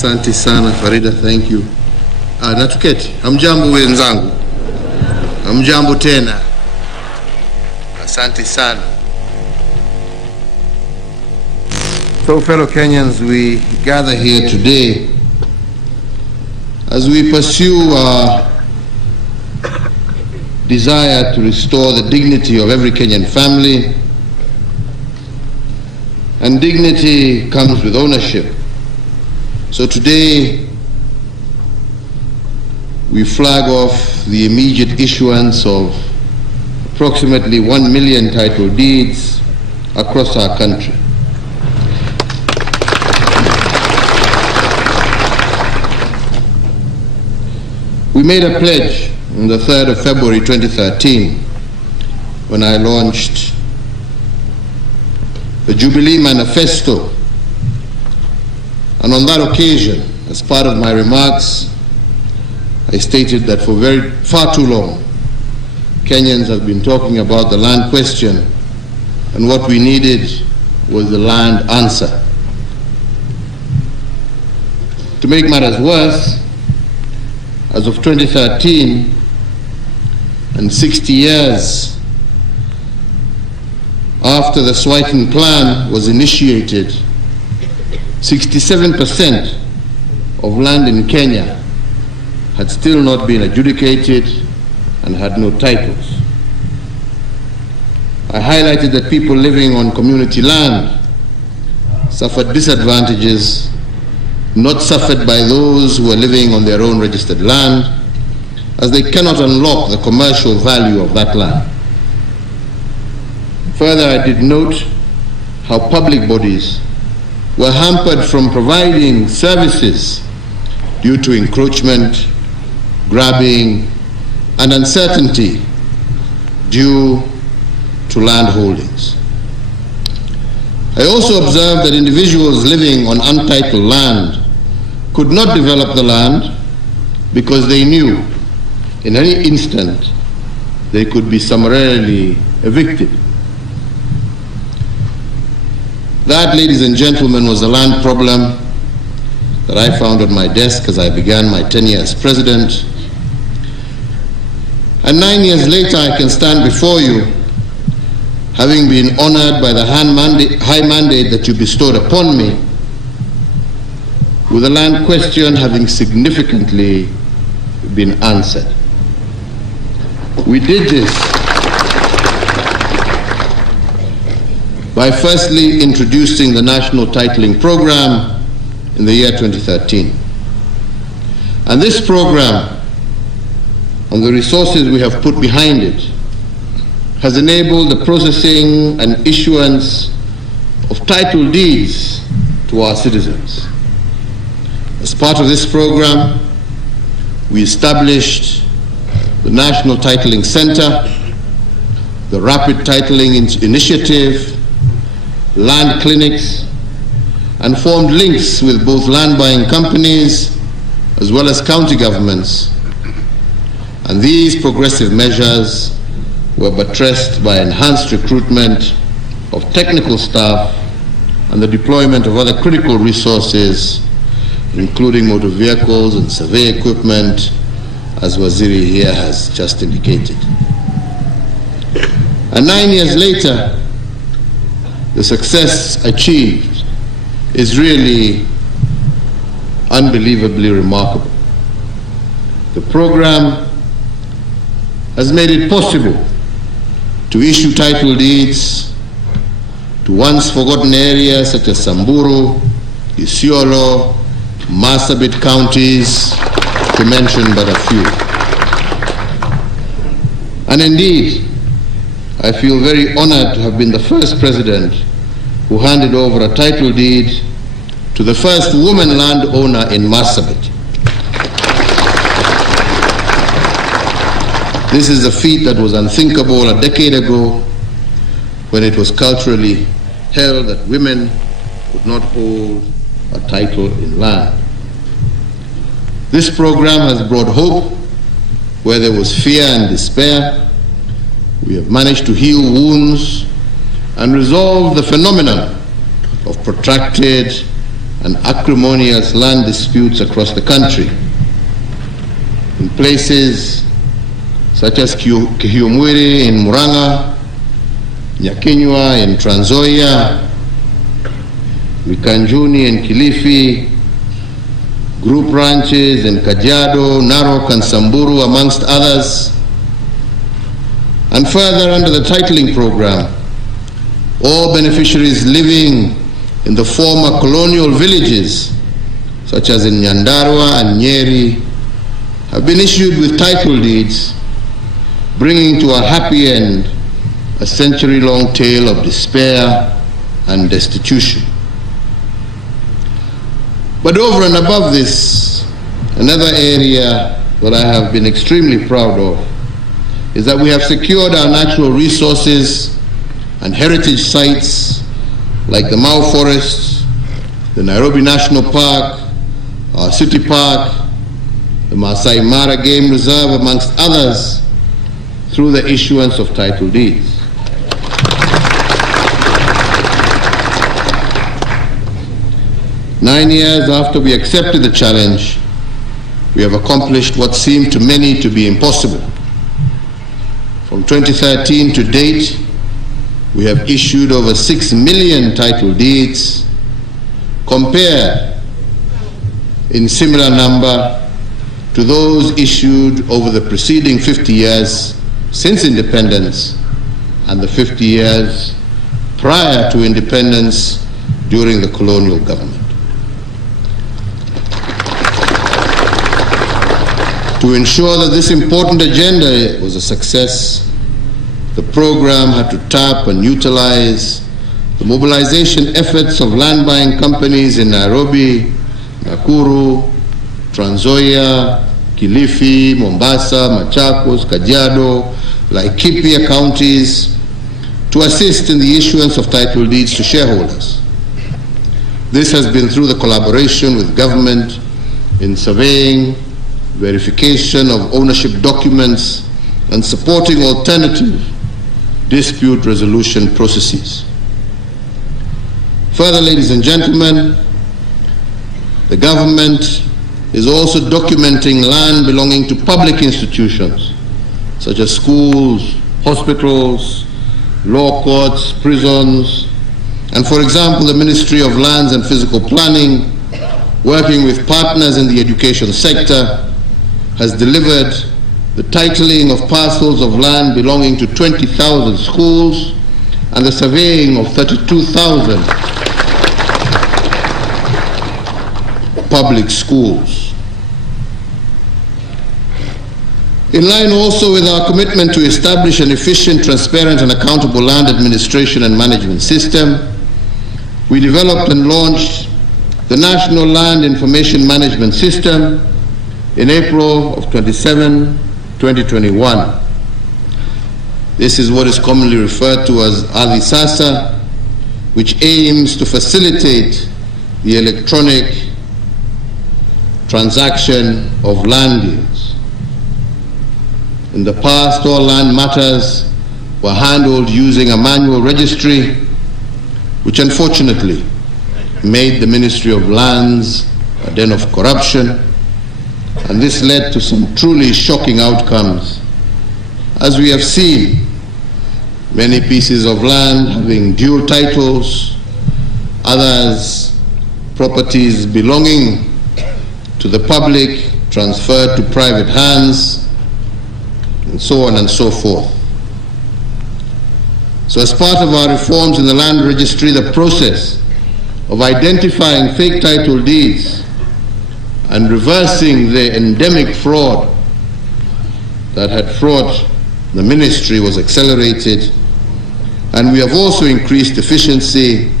Asante sana Farida, thank you. Natuketi. Hamjambo wenzangu. Hamjambo tena. Asante sana. So fellow Kenyans, we gather here today as we pursue our desire to restore the dignity of every Kenyan family. And dignity comes with ownership. So today, we flag off the immediate issuance of approximately 1 million title deeds across our country. We made a pledge on the 3rd of February 2013 when I launched the Jubilee Manifesto. And on that occasion, as part of my remarks, I stated that for far too long, Kenyans have been talking about the land question, and what we needed was the land answer. To make matters worse, as of 2013, and 60 years after the Swighton Plan was initiated, 67% of land in Kenya had still not been adjudicated and had no titles. I highlighted that people living on community land suffered disadvantages not suffered by those who are living on their own registered land, as they cannot unlock the commercial value of that land. Further, I did note how public bodies were hampered from providing services due to encroachment, grabbing, and uncertainty due to land holdings. I also observed that individuals living on untitled land could not develop the land because they knew in any instant they could be summarily evicted. That, ladies and gentlemen, was a land problem that I found on my desk as I began my tenure as president. And 9 years later, I can stand before you, having been honored by the high mandate that you bestowed upon me, with the land question having significantly been answered. We did this by firstly introducing the National Titling Program in the year 2013. And this program, and the resources we have put behind it, has enabled the processing and issuance of title deeds to our citizens. As part of this program, we established the National Titling Center, the Rapid Titling Initiative, land clinics, and formed links with both land buying companies as well as county governments. And these progressive measures were buttressed by enhanced recruitment of technical staff and the deployment of other critical resources, including motor vehicles and survey equipment, as Waziri here has just indicated. And 9 years later, the success achieved is really unbelievably remarkable. The program has made it possible to issue title deeds to once forgotten areas such as Samburu, Isiolo, Marsabit counties, to mention but a few. And indeed, I feel very honored to have been the first president who handed over a title deed to the first woman landowner in Marsabit. This is a feat that was unthinkable a decade ago, when it was culturally held that women could not hold a title in land. This program has brought hope where there was fear and despair. We have managed to heal wounds and resolve the phenomenon of protracted and acrimonious land disputes across the country. In places such as Kihiumwiri in Murang'a, Nyakinywa in Trans Nzoia, Mikanjuni in Kilifi, group ranches in Kajiado, Narok and Samburu, amongst others. And further, under the titling program, all beneficiaries living in the former colonial villages, such as in Nyandarua and Nyeri, have been issued with title deeds, bringing to a happy end a century-long tale of despair and destitution. But over and above this, another area that I have been extremely proud of is that we have secured our natural resources and heritage sites like the Mau Forests, the Nairobi National Park, our City Park, the Masai Mara Game Reserve, amongst others, through the issuance of title deeds. Nine years after we accepted the challenge, we have accomplished what seemed to many to be impossible. From 2013 to date, we have issued over 6 million title deeds, compared in similar number to those issued over the preceding 50 years since independence and the 50 years prior to independence during the colonial government. To ensure that this important agenda was a success, the program had to tap and utilize the mobilization efforts of land buying companies in Nairobi, Nakuru, Trans Nzoia, Kilifi, Mombasa, Machakos, Kajiado, Laikipia counties to assist in the issuance of title deeds to shareholders. This has been through the collaboration with government in surveying, verification of ownership documents, and supporting alternative dispute resolution processes. Further, ladies and gentlemen, the government is also documenting land belonging to public institutions, such as schools, hospitals, law courts, prisons, and for example, the Ministry of Lands and Physical Planning, working with partners in the education sector, has delivered the titling of parcels of land belonging to 20,000 schools and the surveying of 32,000 public schools. In line also with our commitment to establish an efficient, transparent, and accountable land administration and management system, we developed and launched the National Land Information Management System in April of 2021. This is what is commonly referred to as Ardhi Sasa, which aims to facilitate the electronic transaction of land deals. In the past, all land matters were handled using a manual registry, which unfortunately made the Ministry of Lands a den of corruption, and this led to some truly shocking outcomes. As we have seen, many pieces of land having dual titles, others properties belonging to the public transferred to private hands, and so on and so forth. So as part of our reforms in the land registry, the process of identifying fake title deeds and reversing the endemic fraud that had fraught the ministry was accelerated, and we have also increased efficiency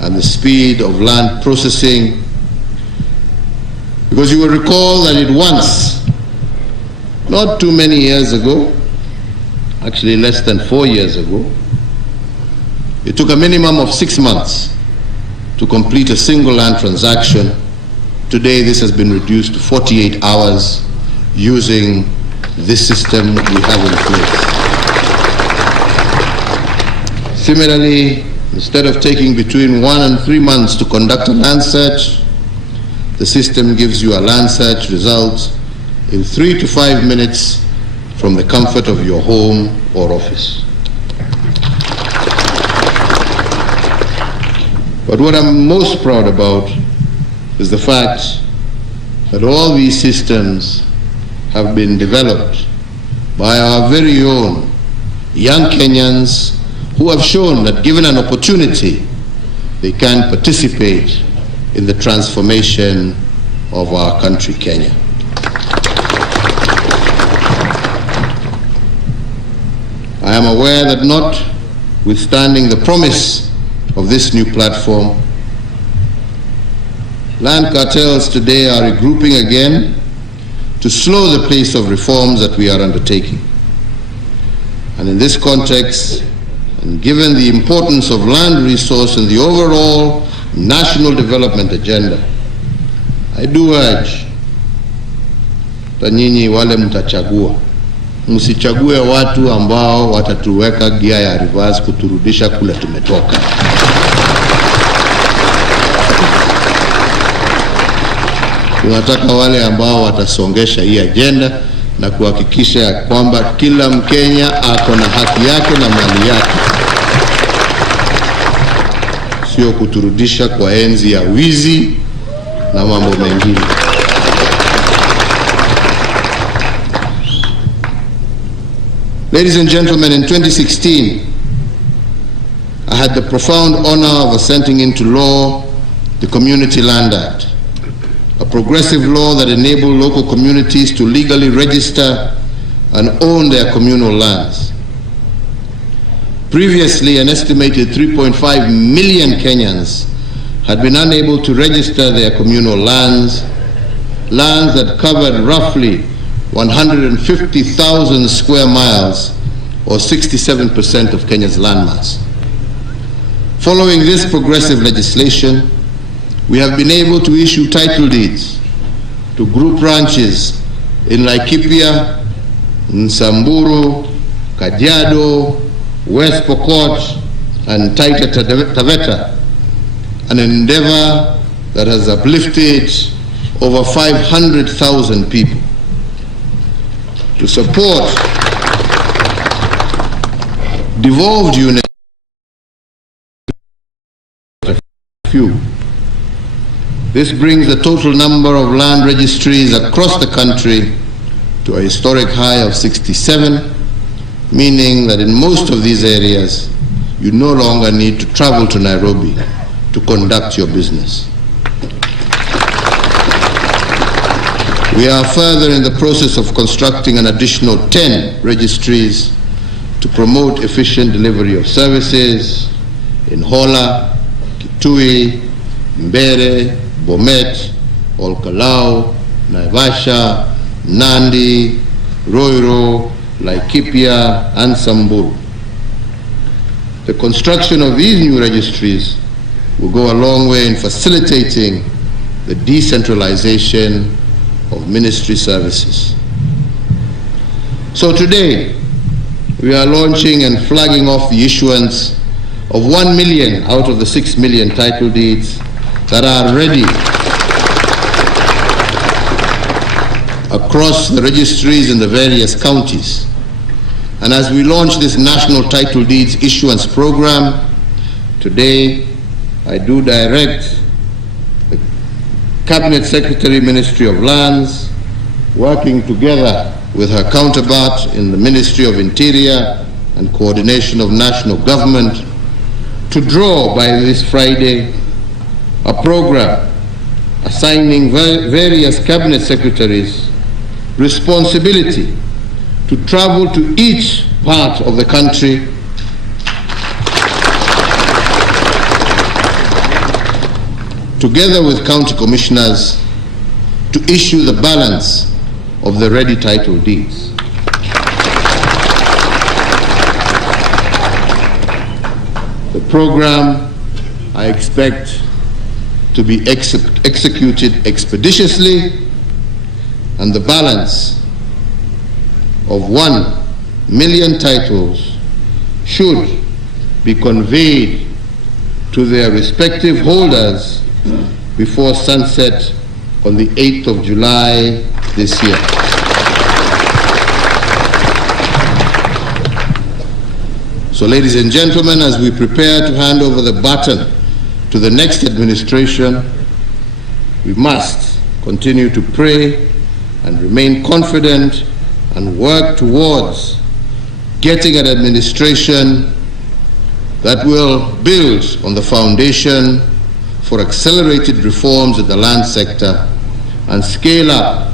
and the speed of land processing, because you will recall that it once, not too many years ago, actually less than 4 years ago, it took a minimum of 6 months to complete a single land transaction. Today this has been reduced to 48 hours using this system we have in place. Similarly, Instead of taking between 1 and 3 months to conduct a land search, the system gives you a land search result in 3 to 5 minutes from the comfort of your home or office. But what I'm most proud about is the fact that all these systems have been developed by our very own young Kenyans who have shown that given an opportunity, they can participate in the transformation of our country, Kenya. I am aware that notwithstanding the promise of this new platform, land cartels today are regrouping again to slow the pace of reforms that we are undertaking. And in this context, and given the importance of land resource in the overall national development agenda, I do urge that nyinyi wale mtachagua, msichague watu ambao watatuweka gia ya reverse kuturudisha kule tumetoka. Tunataka wale ambao watasongesha hii agenda na kuhakikisha ya kwamba kila Mkenya ako na haki yake na mali yake, sio kuturudisha kwa enzi ya wizi na mambo mengine. Ladies and gentlemen, in 2016, I had the profound honor of assenting into law the Community Land Act, a progressive law that enabled local communities to legally register and own their communal lands. Previously, an estimated 3.5 million Kenyans had been unable to register their communal lands that covered roughly 150,000 square miles, or 67% of Kenya's landmass. Following this progressive legislation, we have been able to issue title deeds to group ranches in Laikipia, Nsamburu, Kajiado, West Pokot, and Taita Taveta, an endeavor that has uplifted over 500,000 people. To support devolved units, this brings the total number of land registries across the country to a historic high of 67, meaning that in most of these areas, you no longer need to travel to Nairobi to conduct your business. We are further in the process of constructing an additional 10 registries to promote efficient delivery of services in Hola, Kitui, Mbere, Bomet, Olkalau, Naivasha, Nandi, Roiro, Laikipia, and Samburu. The construction of these new registries will go a long way in facilitating the decentralization of ministry services. So today, we are launching and flagging off the issuance of 1 million out of the 6 million title deeds that are ready across the registries in the various counties. And as we launch this National Title Deeds Issuance Program, today I do direct the Cabinet Secretary, Ministry of Lands, working together with her counterpart in the Ministry of Interior and Coordination of National Government, to draw by this Friday a program assigning various Cabinet Secretaries responsibility to travel to each part of the country together with county commissioners to issue the balance of the ready title deeds. The program, I expect to be executed expeditiously, and the balance of 1 million titles should be conveyed to their respective holders before sunset on the 8th of July this year. So, ladies and gentlemen, as we prepare to hand over the baton to the next administration, we must continue to pray and remain confident and work towards getting an administration that will build on the foundation for accelerated reforms in the land sector and scale up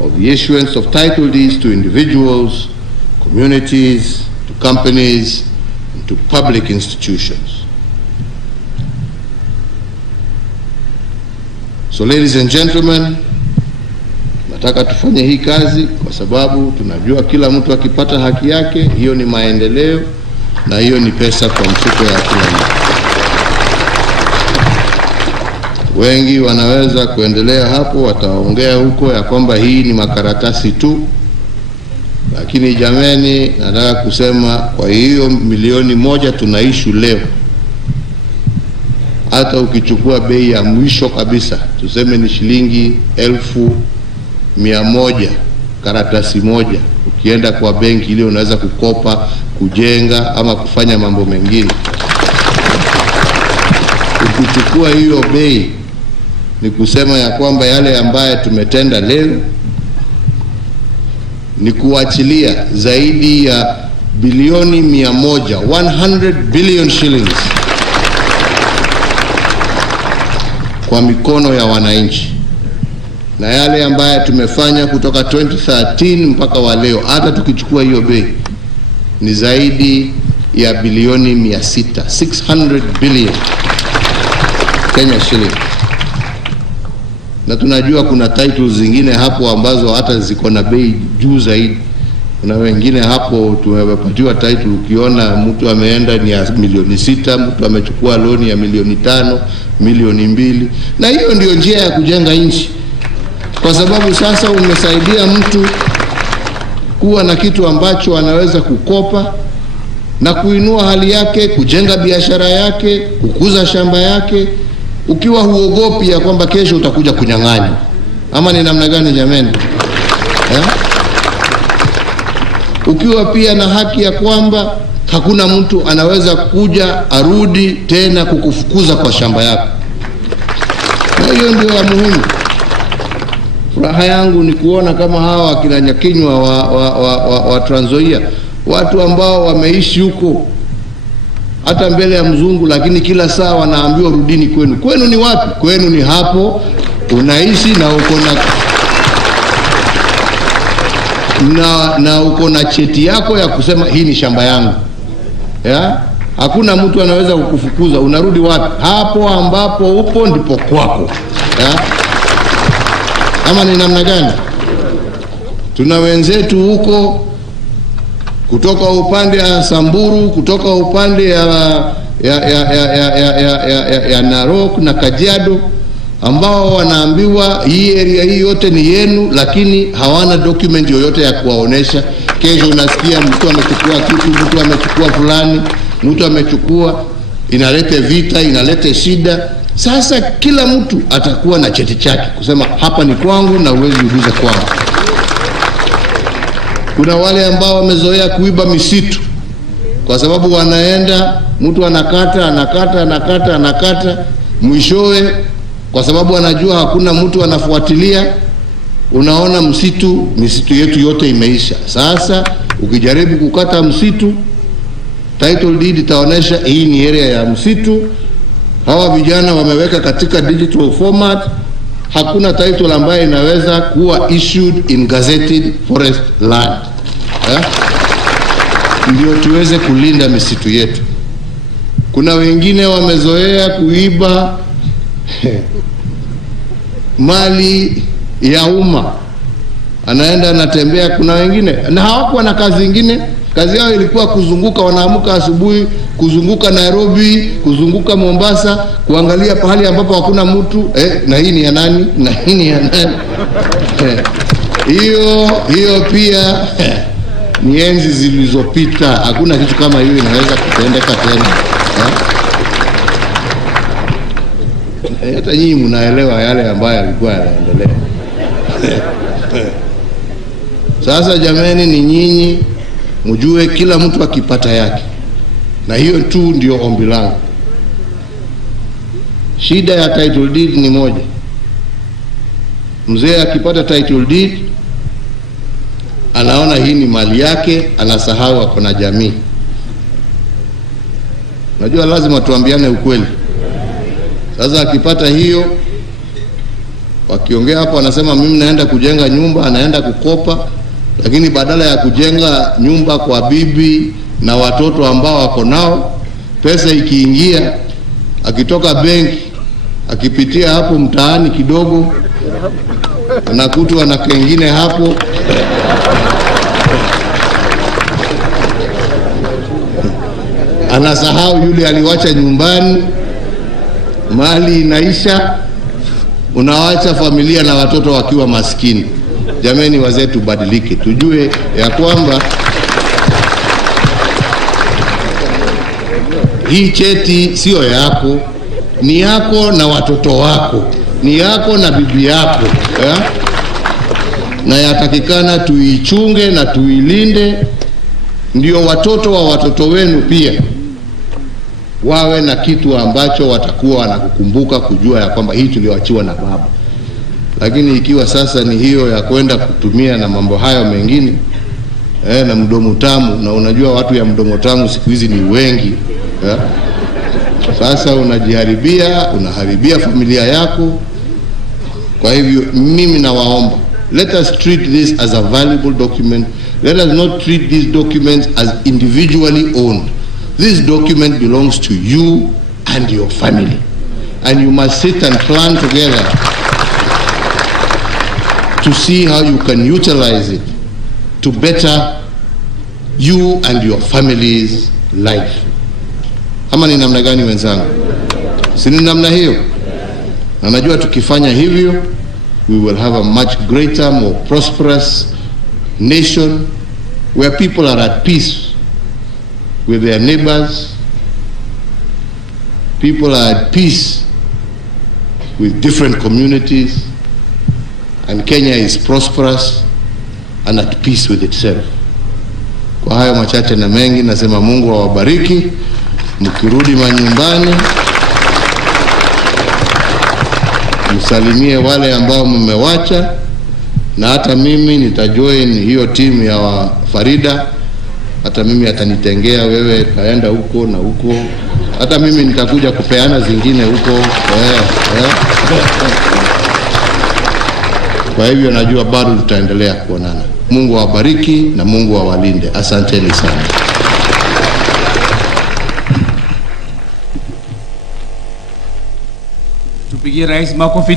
of the issuance of title deeds to individuals, communities, to companies, and to public institutions. So, ladies and gentlemen, nataka tufanye hii kazi kwa sababu tunajua kila mtu akipata haki yake, hiyo ni maendeleo na hiyo ni pesa kwa mfuko ya kila mtu. Wengi wanaweza kuendelea hapo, wataongea huko ya kwamba hii ni makaratasi tu, lakini jameni, nataka kusema kwa hiyo milioni 1 tunaishu leo, hata ukichukua bei ya mwisho kabisa, tuseme ni shilingi 1,100 karatasi moja, ukienda kwa benki ile unaweza kukopa, kujenga ama kufanya mambo mengine. Ukichukua hiyo bei, ni kusema ya kwamba yale ambaye tumetenda leo ni kuachilia zaidi ya bilioni 100, 100 billion shillings kwa mikono ya wananchi. Na yale ambaye tumefanya kutoka 2013 mpaka wa leo, hata tukichukua hiyo bei, ni zaidi ya bilioni 600, 600 billion Kenya shillings. Na tunajua kuna titles zingine hapo ambazo hata ziko na bei juu zaidi. Kuna wengine hapo tumepatiwa title, ukiona mtu ameenda ni ya milioni 6, mtu amechukua loan ya milioni 5, milioni 2. Na hiyo ndio njia ya kujenga nchi, kwa sababu sasa umesaidia mtu kuwa na kitu ambacho anaweza kukopa na kuinua hali yake, kujenga biashara yake, kukuza shamba yake, ukiwa huogopi ya kwamba kesho utakuja kunyang'anya. Ama ni namna gani jameni? Ukiwa pia na haki ya kwamba hakuna mtu anaweza kuja arudi tena kukufukuza kwa shamba yako. Na hiyo ndio ya muhimu. Furaha yangu ni kuona kama hawa akina Nyakinywa wa Trans Nzoia, watu ambao wameishi huko hata mbele ya mzungu, lakini kila saa wanaambiwa rudini kwenu. Kwenu ni wapi? Kwenu ni hapo unaishi na uko na cheti yako ya kusema hii ni shamba yangu. Hakuna mtu anaweza kukufukuza. Unarudi wapi? Hapo ambapo upo ndipo kwako. Ama ni namna gani? Tuna wenzetu huko kutoka upande ya Samburu, kutoka upande ya Narok na Kajiado, ambao wanaambiwa hii area hii yote ni yenu, lakini hawana document yoyote ya kuwaonesha. Kesho unasikia mtu amechukua kitu, mtu amechukua fulani, mtu amechukua, inalete vita, inalete shida. Sasa kila mtu atakuwa na cheti chake kusema hapa ni kwangu na uwezi uguza kwangu. Kuna wale ambao wamezoea kuiba misitu, kwa sababu wanaenda, mtu anakata, mwishowe kwa sababu anajua hakuna mtu anafuatilia, unaona misitu yetu yote imeisha. Sasa ukijaribu kukata msitu, title deed itaonesha hii ni area ya msitu. Hawa vijana wameweka katika digital format, hakuna title ambayo inaweza kuwa issued in gazetted forest land. Ndio tuweze kulinda misitu yetu. Kuna wengine wamezoea kuiba mali ya umma, anaenda anatembea. Kuna wengine na hawakuwa na kazi nyingine, kazi yao ilikuwa kuzunguka, wanaamka asubuhi kuzunguka Nairobi, kuzunguka Mombasa, kuangalia pahali ambapo hakuna mtu, na hii ni ya nani, na hii ni ya nani. Hiyo pia ni enzi zilizopita. Hakuna kitu kama hiyo inaweza kutendeka tena. Hata nyinyi mnaelewa yale ambayo yalikuwa yanaendelea. Sasa jameni, ni nyinyi mjue kila mtu akipata yake, na hiyo tu ndio ombi langu. Shida ya title deed ni moja. Mzee akipata title deed anaona hii ni mali yake, anasahau ako na jamii. Najua lazima tuambiane ukweli. Sasa akipata hiyo, wakiongea hapo anasema mimi naenda kujenga nyumba, anaenda kukopa, lakini badala ya kujenga nyumba kwa bibi na watoto ambao wako nao, pesa ikiingia, akitoka benki, akipitia hapo mtaani kidogo, anakutwa na kengine hapo. Anasahau yule aliwacha nyumbani, mali inaisha, unawacha familia na watoto wakiwa maskini. Jameni, wazee tubadilike, tujue ya kwamba hii cheti sio yako, ni yako na watoto wako, ni yako na bibi yako, na yatakikana tuichunge na tuilinde, ndio watoto wa watoto wenu pia wawe na kitu ambacho watakuwa wanakukumbuka, kujua ya kwamba hii tuliwachiwa na baba. Lakini ikiwa sasa ni hiyo ya kwenda kutumia na mambo hayo mengine, na mdomo tamu, na unajua watu ya mdomo tamu siku hizi ni wengi, sasa unaharibia familia yako. Kwa hivyo mimi nawaomba, let us treat this as a valuable document. Let us not treat these documents as individually owned. This document belongs to you and your family, and you must sit and plan together to see how you can utilize it to better you and your family's life. Ama ni namna gani wenzangu? Si ni namna hiyo? Na najua tukifanya hivyo, we will have a much greater, more prosperous nation where people are at peace with their neighbors. People are at peace with different communities, and Kenya is prosperous and at peace with itself. Kwa hayo machache na mengi, nasema Mungu awabariki. Mkirudi manyumbani, msalimie wale ambao mmewacha, na hata mimi nitajoin hiyo timu ya Farida. Hata mimi atanitengea, wewe kaenda huko na huko, hata mimi nitakuja kupeana zingine huko. Kwa hivyo najua bado tutaendelea kuonana. Mungu awabariki na Mungu awalinde. Asanteni sana. Tupigie rais makofi.